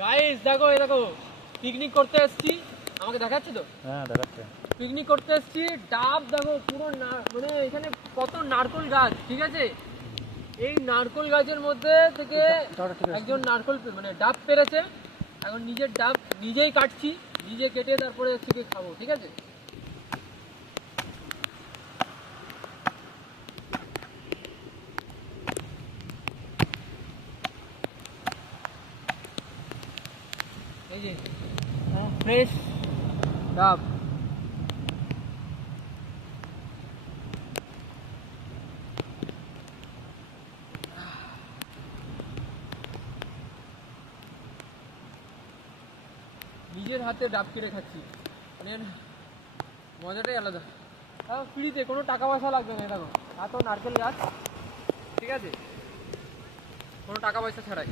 Guys দেখো এই দেখো পিকনিক করতে এসেছি। আমাকে দেখাচ্ছি তো? হ্যাঁ দেখাচ্ছে। পিকনিক করতে এসেছি, ডাব দেখো পুরো মানে এখানে কত নারকোল গাছ, ঠিক আছে? এই নারকোল গাছের মধ্যে থেকে একজন নারকোল মানে ডাব পেরেছে। এখন নিজের ডাব নিজেই কাটছি, নিজে কেটে তারপরে থেকে খাবো, ঠিক আছে? এই যে ফ্রেশ ডাব। নিজের হাতে ডাব কেটে খাচ্ছি, মানে মজাটাই আলাদা। ফ্রিতে, কোনো টাকা পয়সা লাগবে না। দেখো এত নারকেল গাছ, ঠিক আছে, কোনো টাকা পয়সা ছাড়াই।